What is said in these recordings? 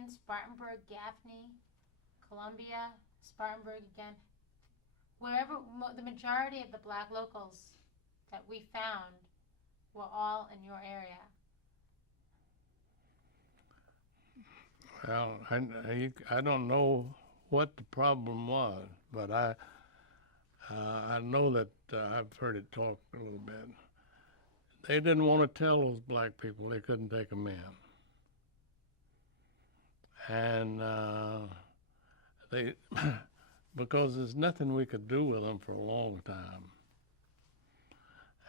Union, Spartanburg, Gaffney, Columbia, Spartanburg again. Wherever the majority of the black locals that we found were all in your area. Well, I don't know what the problem was, but I know that I've heard it talk a little bit. They didn't want to tell those black people they couldn't take them in, and they because there's nothing we could do with them for a long time,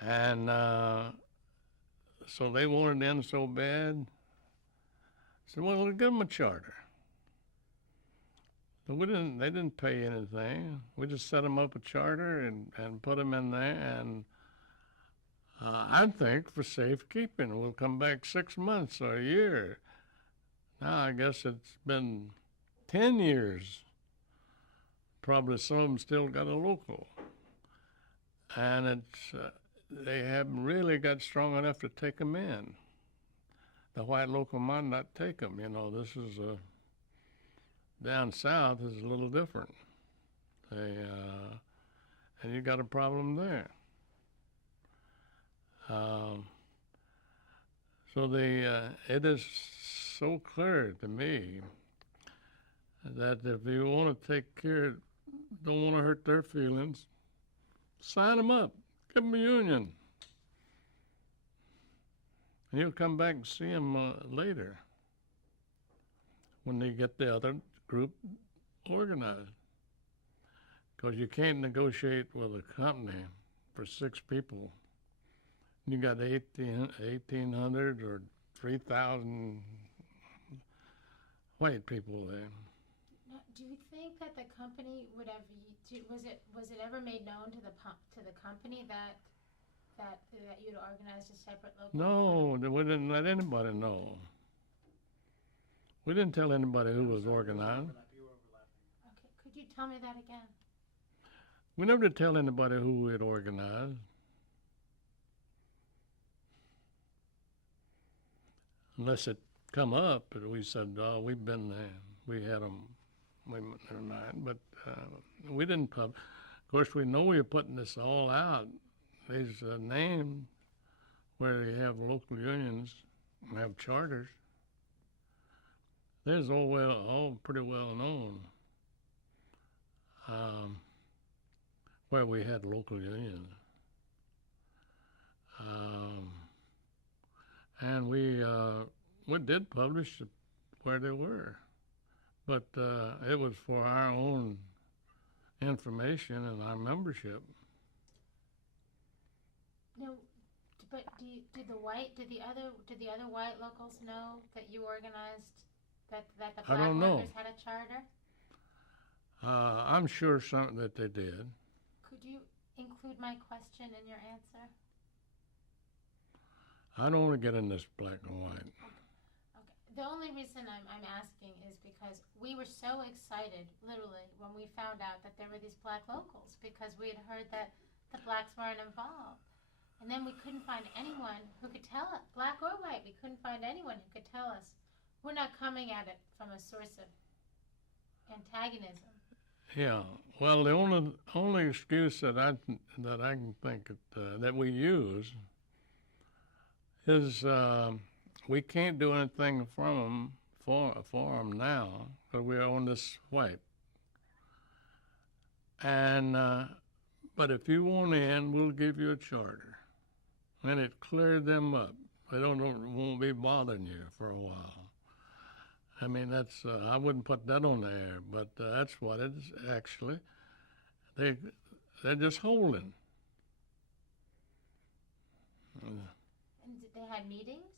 and so they wanted in so bad. So well, we'll give them a charter. So they didn't pay anything. We just set them up a charter and put them in there, and I think for safekeeping. We'll come back 6 months or a year. Now I guess it's been 10 years. Probably some of them still got a local, and they haven't really got strong enough to take them in. The white local might not take them. You know, this is down south is a little different. And you got a problem there. So it is so clear to me that if you want to take care, don't want to hurt their feelings, sign them up, give them a union. And you'll come back and see them later when they get the other group organized. Because you can't negotiate with a company for 6 people. You got 1,800 or 3,000 white people there. Now, do you think that the company would have? Was it ever made known to the company that you'd organized a separate local? No, we didn't let anybody know. We didn't tell anybody who was organized. Okay, could you tell me that again? We never did tell anybody who we had organized. Unless it come up, and we said, "Oh, we've been there. We had them. Never mind." But we didn't pub. Of course, we know we're putting this all out. There's a name where you have local unions and have charters. There's all pretty well known where we had local unions. And we did publish where they were, but it was for our own information and our membership. No, but did the other white locals know that you organized that the black workers had a charter? I'm sure something that they did. Could you include my question in your answer? I don't want to get in this black and white. Okay. The only reason I'm asking is because we were so excited, literally, when we found out that there were these black locals, because we had heard that the blacks weren't involved. And then we couldn't find anyone who could tell us, black or white, we couldn't find anyone who could tell us. We're not coming at it from a source of antagonism. Yeah. Well, the only excuse that I can think that we use is we can't do anything for them now because we own this white. And but if you want in, we'll give you a charter. And it cleared them up. They won't be bothering you for a while. I mean, that's I wouldn't put that on the air, but that's what it is actually. They're just holding. And they had meetings?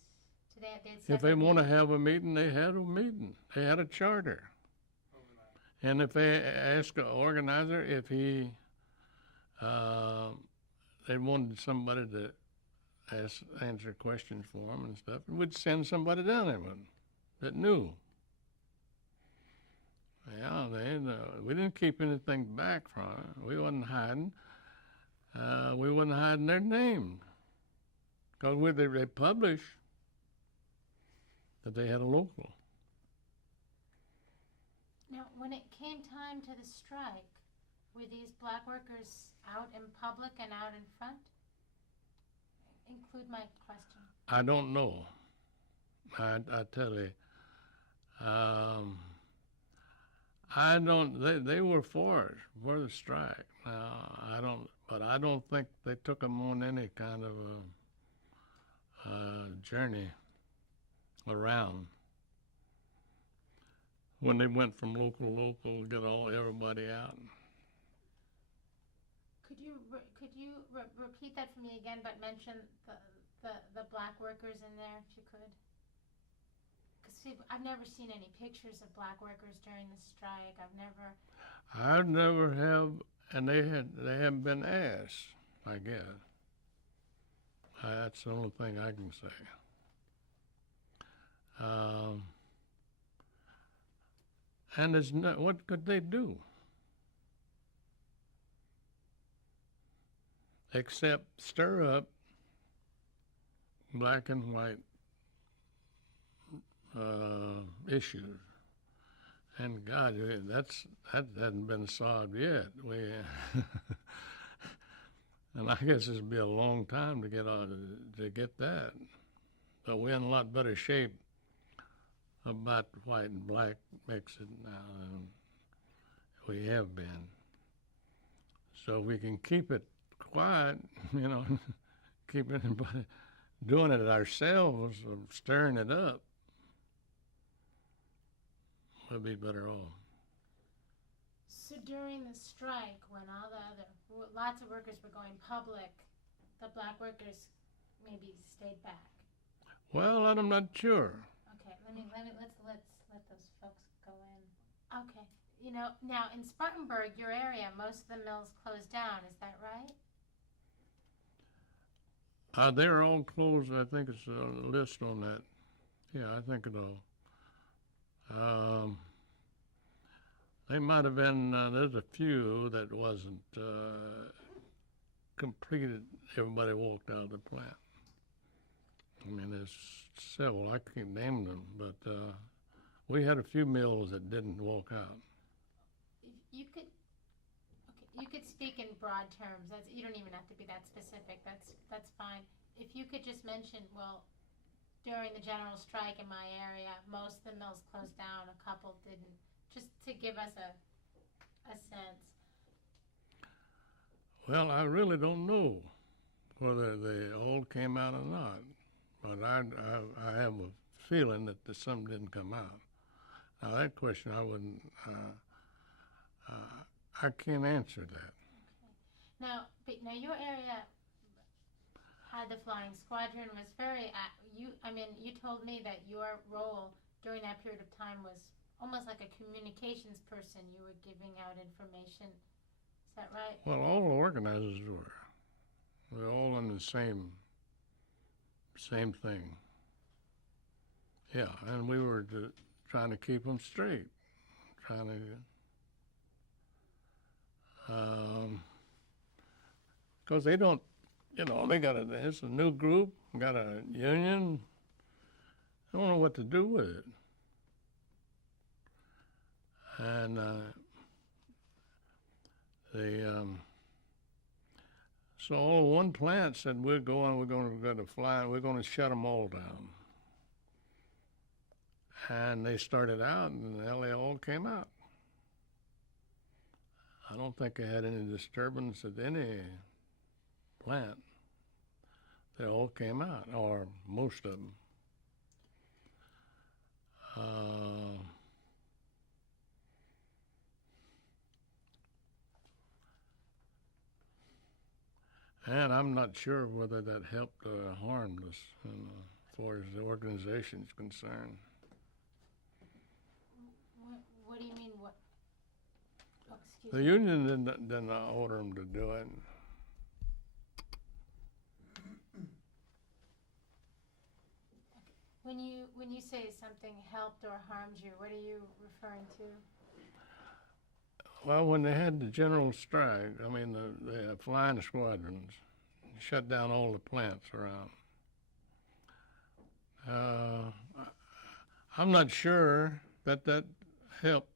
If they want to have a meeting, they had a meeting. They had a charter. And if they ask an organizer if they wanted somebody to answer questions for them and stuff, we'd send somebody down there that knew. Yeah, we didn't keep anything back from it. We wasn't hiding. We wasn't hiding their name. Because they published that they had a local. Now, when it came time to the strike, were these black workers out in public and out in front? Include my question. I don't know. I tell you, um, I don't. They were for the strike. Now I don't, but I don't think they took them on any kind of a journey around when they went from local to local to get everybody out. Could you repeat that for me again, but mention the black workers in there if you could? Because I've never seen any pictures of black workers during the strike. I've never have, and they haven't been asked. I guess that's the only thing I can say. And there's no, what could they do except stir up black and white issues? And God, that hasn't been solved yet. And I guess it'll be a long time to get that. But we're in a lot better shape about white and black makes it now than we have been. So we can keep it quiet, keep it, doing it ourselves or stirring it up, we'll be better off. So during the strike, when lots of workers were going public, the black workers maybe stayed back. Well, I'm not sure. Okay, let's let those folks go in. Okay, now in Spartanburg, your area, most of the mills closed down. Is that right? They're all closed. I think it's a list on that. Yeah, I think it all. They might have been. There's a few that wasn't completed. Everybody walked out of the plant. I mean, there's several. I can't name them, but we had a few mills that didn't walk out. You could speak in broad terms. You don't even have to be that specific. That's fine. If you could just mention, well, during the general strike in my area, most of the mills closed down. A couple didn't. Just to give us a sense. Well, I really don't know whether they all came out or not. But I have a feeling that some didn't come out. Now that question I wouldn't, I can't answer that. Okay. Now your area had the flying squadron, was very, you told me that your role during that period of time was almost like a communications person. You were giving out information. Is that right? Well, all the organizers were. We're all in the same thing. Yeah, and we were trying to keep them straight, because they don't, it's a new group, got a union, they don't know what to do with it. And so one plant said, we're going to fly, we're going to shut them all down. And they started out, and they all came out. I don't think they had any disturbance at any plant. They all came out, or most of them. And I'm not sure whether that helped or harmed us as far as the organization's concerned. What do you mean? What? Oh, excuse The me. union didn't order them to do it. When you say something helped or harmed you, what are you referring to? Well, when they had the general strike, the flying squadrons shut down all the plants around. I'm not sure that helped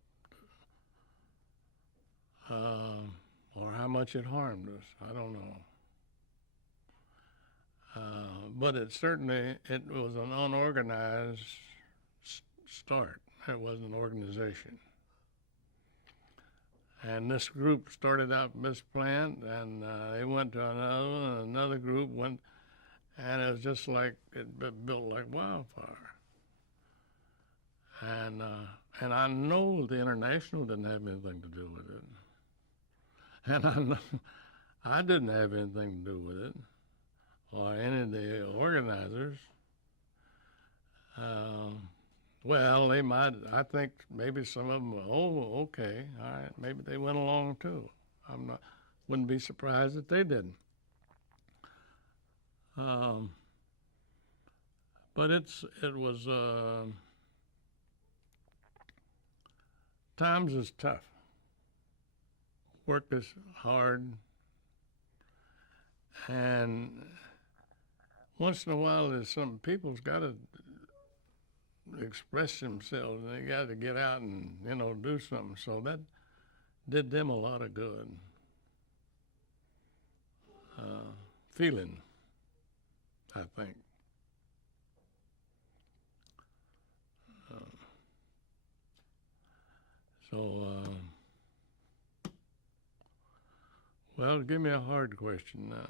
or how much it harmed us. I don't know. But it was an unorganized start. It wasn't an organization. And this group started out in this plant, and they went to another one, and another group went, and it was just like it built like wildfire. And I know the international didn't have anything to do with it, and I know I didn't have anything to do with it, or any of the organizers. Well, they might. I think maybe some of them. Oh, okay, all right. Maybe they went along too. Wouldn't be surprised if they didn't. But it was times is tough. Work is hard, and once in a while, there's some people's got to express themselves, and they got to get out and do something. So that did them a lot of good. Feeling, I think. Well, give me a hard question now.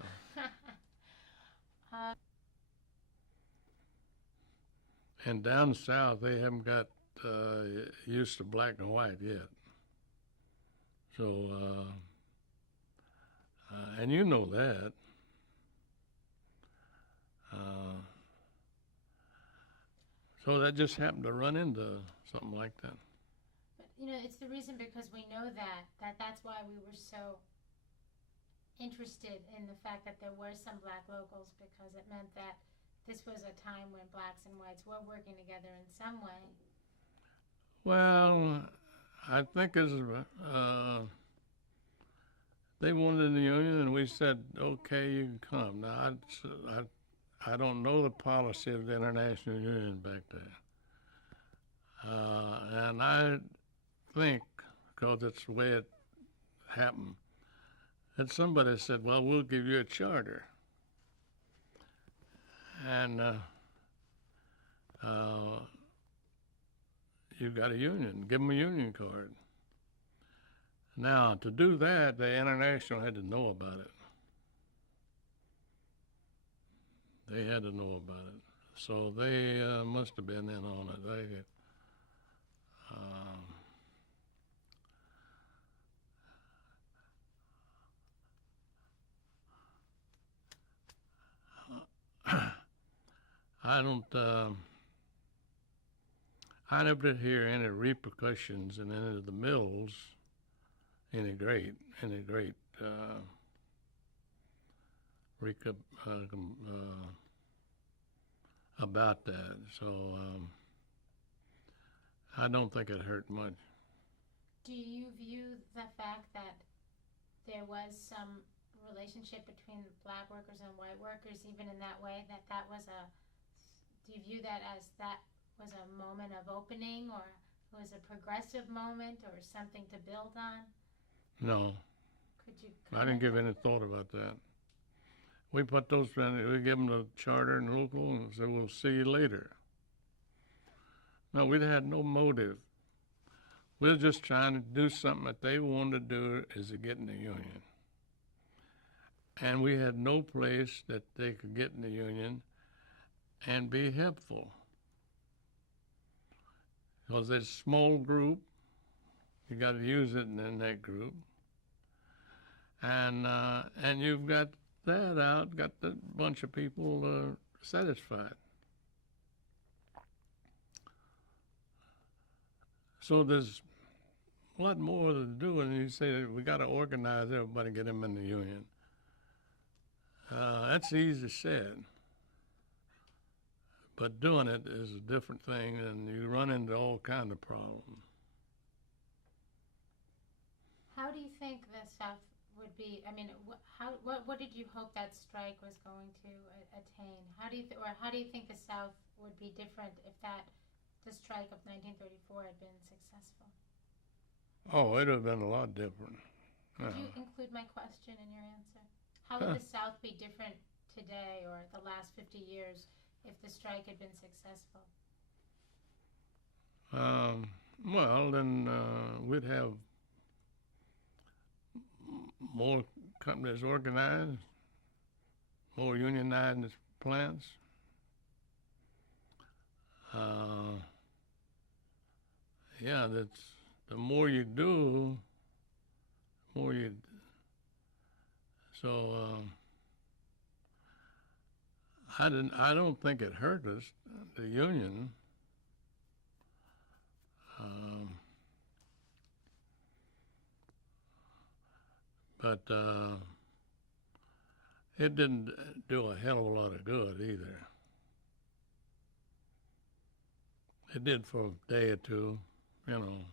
And down south, they haven't got used to black and white yet. So, and you know that. So that just happened to run into something like that. But, it's the reason because we know that's why we were so interested in the fact that there were some black locals, because it meant that this was a time when blacks and whites were working together in some way. Well, I think they wanted the union, and we said, okay, you can come. Now, I don't know the policy of the International Union back then. And I think, because it's the way it happened, that somebody said, well, we'll give you a charter. And you've got a union. Give them a union card. Now, to do that, the International had to know about it. They had to know about it. So they must have been in on it. I never did hear any repercussions in any of the mills, any great about that. So I don't think it hurt much. Do you view the fact that there was some relationship between black workers and white workers, even in that way, do you view that as that was a moment of opening, or it was a progressive moment, or something to build on? No. Could you I didn't give any thought about that. We put those in, we give them the charter and local and said, we'll see you later. No, we had no motive. We were just trying to do something that they wanted to do, is to get in the union. And we had no place that they could get in the union and be helpful. Because it's a small group, you got to use it in that group. And you've got that out, got a bunch of people satisfied. So there's a lot more to do, and you say we got to organize everybody, get them in the union. That's easy said, but doing it is a different thing, and you run into all kinds of problems. How do you think the South would be? I mean, what did you hope that strike was going to attain? How do you think the South would be different if the strike of 1934 had been successful? Oh, it would have been a lot different. Did you include my question in your answer? How would the South be different today or the last 50 years if the strike had been successful? Well, then we'd have more companies organized, more unionized plants. Yeah, that's the more you do, more you. So I don't think it hurt us, the union. But it didn't do a hell of a lot of good either. It did for a day or two, you know.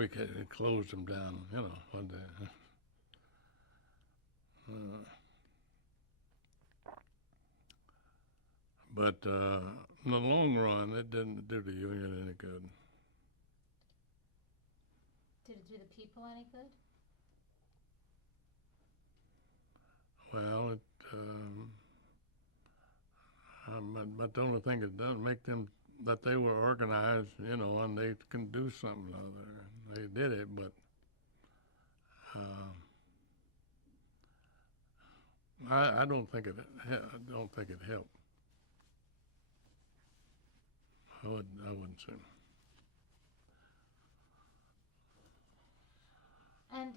It closed them down, you know, one day. But in the long run, it didn't do the union any good. Did it do the people any good? Well, but the only thing it does make them that they were organized, you know, and they can do something or other. They did it, but I don't think it. I don't think it helped. I wouldn't say. And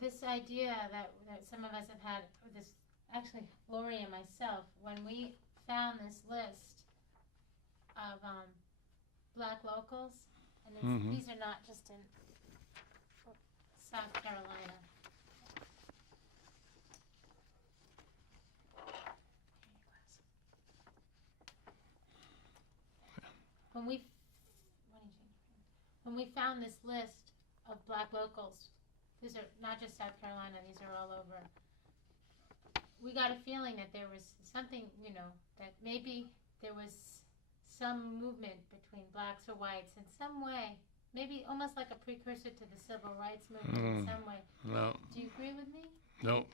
this idea that some of us have had, this actually Lori and myself, when we found this list of black locals, and these are not just in South Carolina. When we found this list of black locals, these are not just South Carolina, these are all over. We got a feeling that there was something, you know, that maybe there was some movement between blacks or whites in some way, maybe almost like a precursor to the civil rights movement in some way. No. Do you agree with me? No.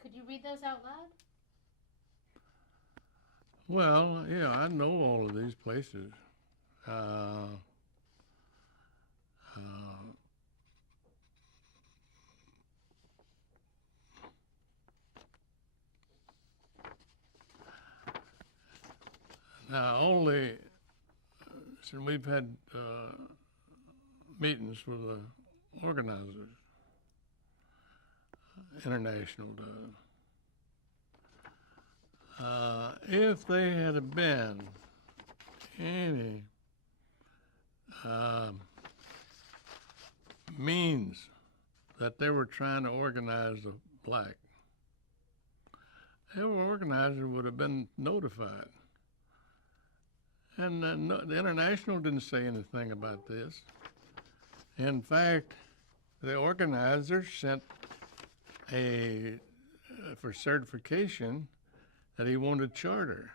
Could you read those out loud? Well, yeah, I know all of these places. Now, only since we've had meetings with the organizers, international does. If they had been any means that they were trying to organize the black, every organizer would have been notified. And the International didn't say anything about this. In fact, the organizer sent for certification that he wanted charter.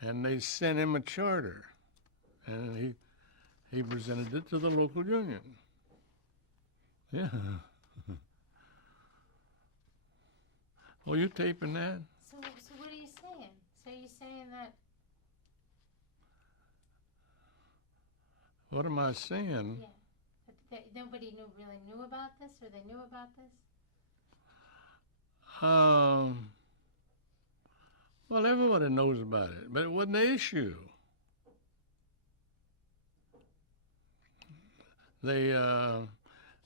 And they sent him a charter. And he presented it to the local union. Yeah. Oh, you taping that? So what are you saying? So you're saying that... What am I saying? Yeah. That nobody really knew about this, or they knew about this? Well, everybody knows about it, but it wasn't the issue.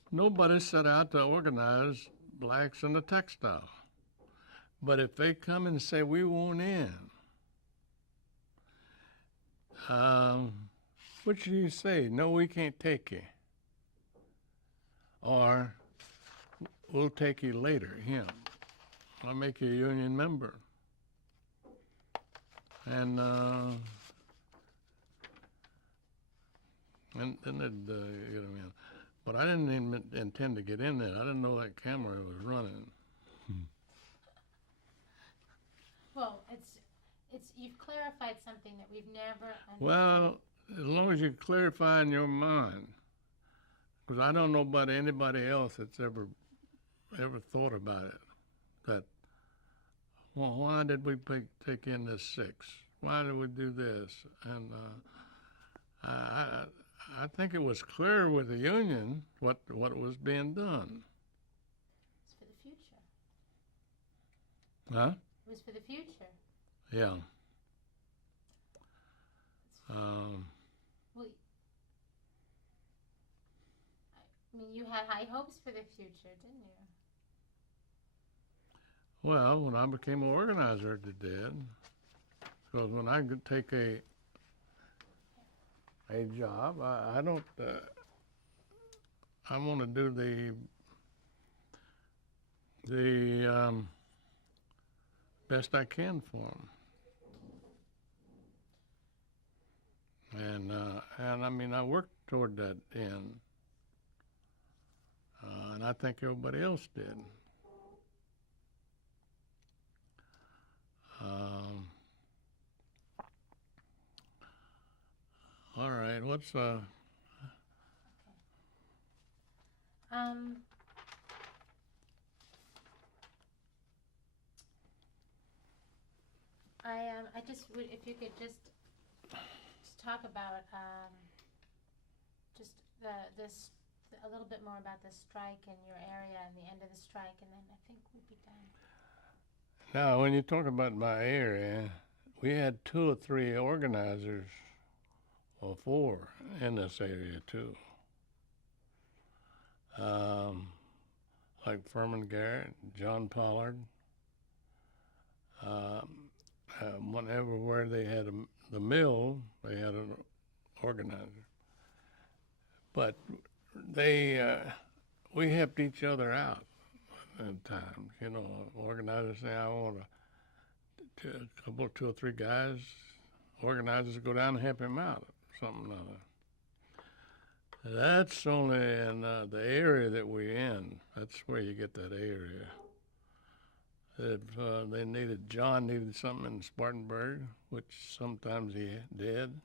Nobody set out to organize blacks in the textile. But if they come and say, we want in, what should you say? No, we can't take you. Or, we'll take you later, him. I'll make you a union member. And then they'd get him in. But I didn't even intend to get in there. I didn't know that camera was running. Well, you've clarified something that we've never understood. Well, as long as you clarify in your mind, because I don't know about anybody else that's ever thought about it. That, well, why did we take in this 6? Why did we do this? And I think it was clear with the union what was being done. It's for the future. Huh? It was for the future. Yeah. Well, I mean, you had high hopes for the future, didn't you? Well, when I became an organizer, it did. Because when I could take a job, I don't. I want to do the best I can for them. And I mean, I worked toward that end, and I think everybody else did. All right, what's I just would, if you could just talk about just this a little bit more about the strike in your area and the end of the strike, and then I think we'd be done. now when you talk about my area, we had 2 or 3 organizers, or 4 in this area too. Like Furman Garrett, John Pollard. Whenever where they had the mill, they had an organizer. But we helped each other out at times. You know, organizers say, I want a couple, 2 or 3 guys, organizers go down and help him out, something or other. That's only in the area that we're in. That's where you get that area. If John needed something in Spartanburg, which sometimes he did,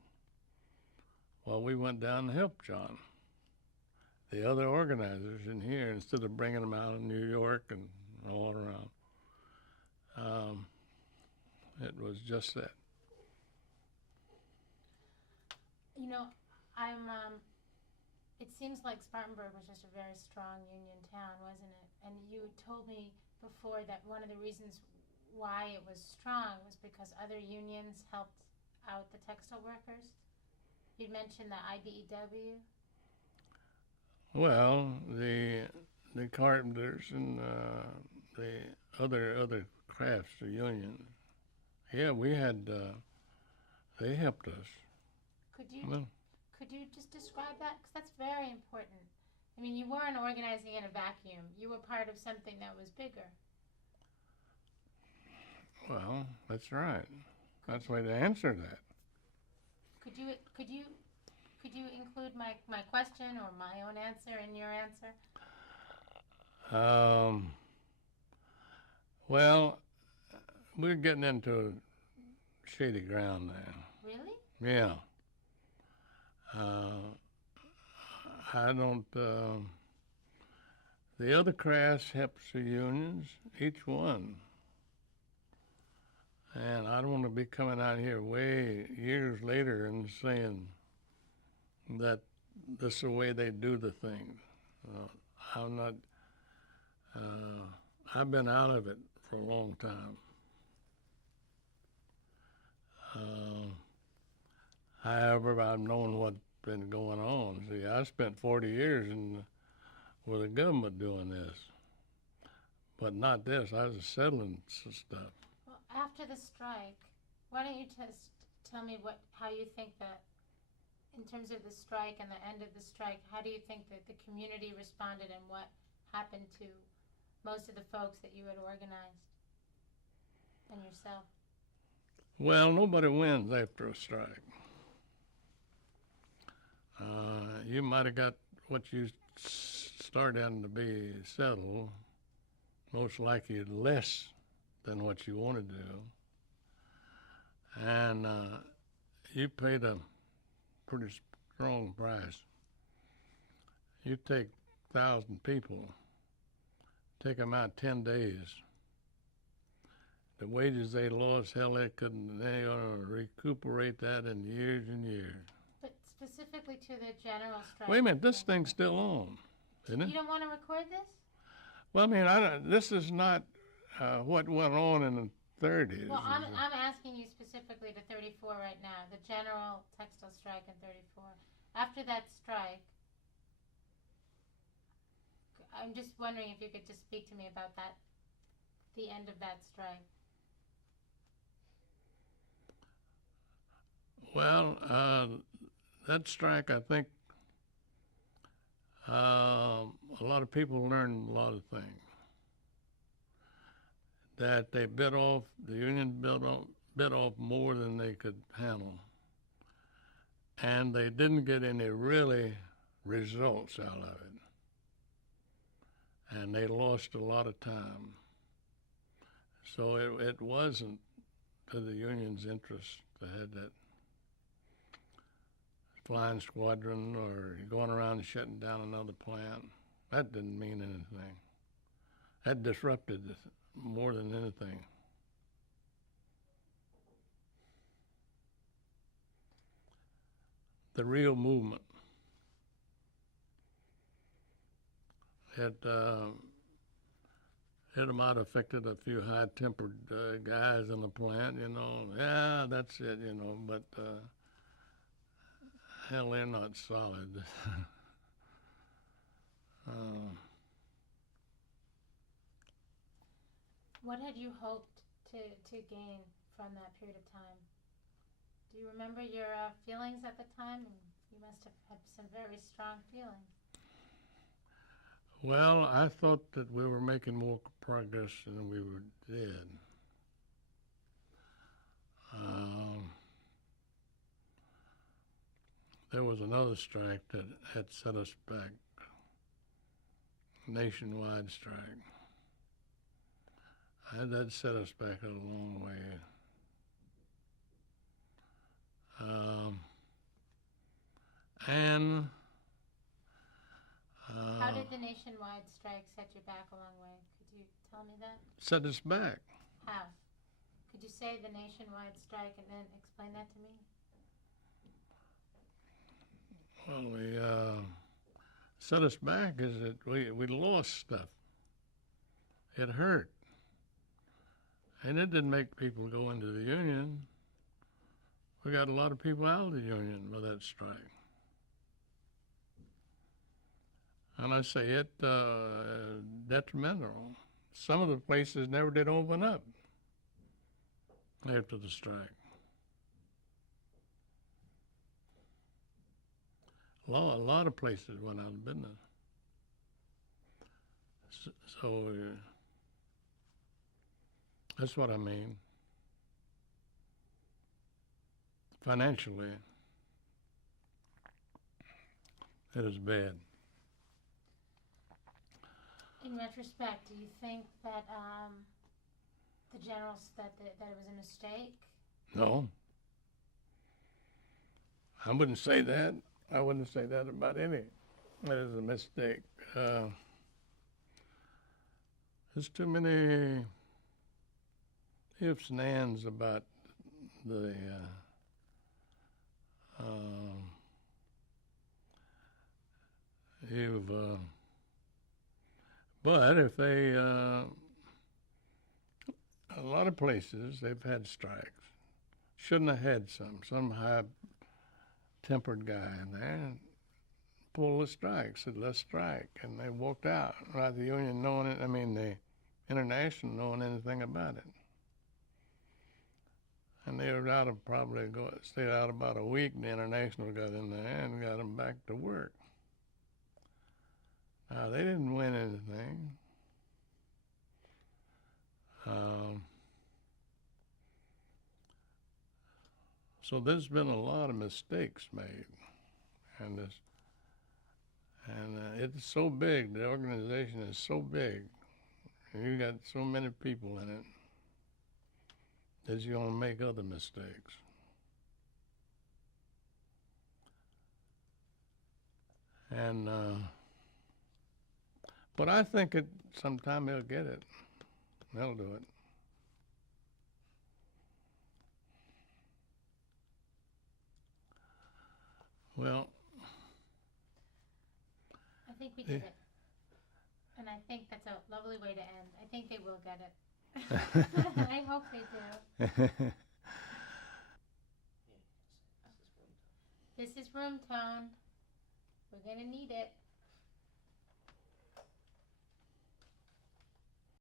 well, we went down and helped John. The other organizers in here, instead of bringing them out of New York and all around, it was just that. You know, it seems like Spartanburg was just a very strong union town, wasn't it? And you told me before that one of the reasons why it was strong was because other unions helped out the textile workers. You'd mentioned the IBEW. Well, the carpenters and the other crafts, the unions. Yeah, we had. They helped us. Could you just describe that? Because that's very important. I mean, you weren't organizing in a vacuum. You were part of something that was bigger. Well, that's right. That's the way to answer that. Could you include my question or my own answer in your answer? Well, we're getting into shady ground now. Really? Yeah. I don't. The other crafts helps the unions, each one. And I don't want to be coming out here way years later and saying that this is the way they do the thing. I'm not. I've been out of it for a long time. However, I've known what's been going on. See, I spent 40 years with the government doing this, but not this. I was settling stuff. Well, after the strike, why don't you just tell me how you think that, in terms of the strike and the end of the strike, how do you think that the community responded and what happened to most of the folks that you had organized and yourself? Well, nobody wins after a strike. You might have got what you started to be settled, most likely less than what you wanted to do. and you paid a pretty strong price. You take 1,000 people, take them out 10 days. The wages they lost, hell, they couldn't. They ought to recuperate that in years and years. But specifically to the general strike. Wait a minute, this thing's still on, isn't it? You don't want to record this? Well, I mean, this is not what went on in the 30s. Well, I'm asking you specifically to 34 right now, the general textile strike in 34. After that strike, I'm just wondering if you could just speak to me about that, the end of that strike. Well, that strike, I think, a lot of people learned a lot of things. That they the union bit off more than they could handle. And they didn't get any really results out of it. And they lost a lot of time. So it wasn't to the union's interest to have that flying squadron or going around and shutting down another plant. That didn't mean anything. That disrupted more than anything. The real movement. It might have affected a few high-tempered guys in the plant, you know. Yeah, that's it, you know, but hell, they're not solid. What had you hoped to gain from that period of time? Do you remember your feelings at the time? You must have had some very strong feelings. Well, I thought that we were making more progress than we did. There was another strike that had set us back, nationwide strike. That set us back a long way. How did the nationwide strike set you back a long way? Could you tell me that? Set us back. How? Could you say the nationwide strike and then explain that to me? Well, we set us back is that we lost stuff. It hurt. And it didn't make people go into the union. We got a lot of people out of the union by that strike. And I say it detrimental. Some of the places never did open up after the strike. A lot of places went out of business. So that's what I mean. Financially, it is bad. In retrospect, do you think that the generals that it was a mistake? No. I wouldn't say that. I wouldn't say that about any. That is a mistake. There's too many ifs and ands about the but if they a lot of places they've had strikes. Shouldn't have had some high-tempered guy in there pulled the strike, said let's strike, and they walked out without the union knowing it. I mean the international knowing anything about it. And they were out of stayed out about a week, and the international got in there and got them back to work. Now, they didn't win anything. So there's been a lot of mistakes made, and it's so big. The organization is so big, and you got so many people in it. is you're gonna make other mistakes. And but I think it sometime he'll get it. They'll do it. Well, I think we did it. And I think that's a lovely way to end. I think they will get it. I hope they do. This is room tone. We're going to need it.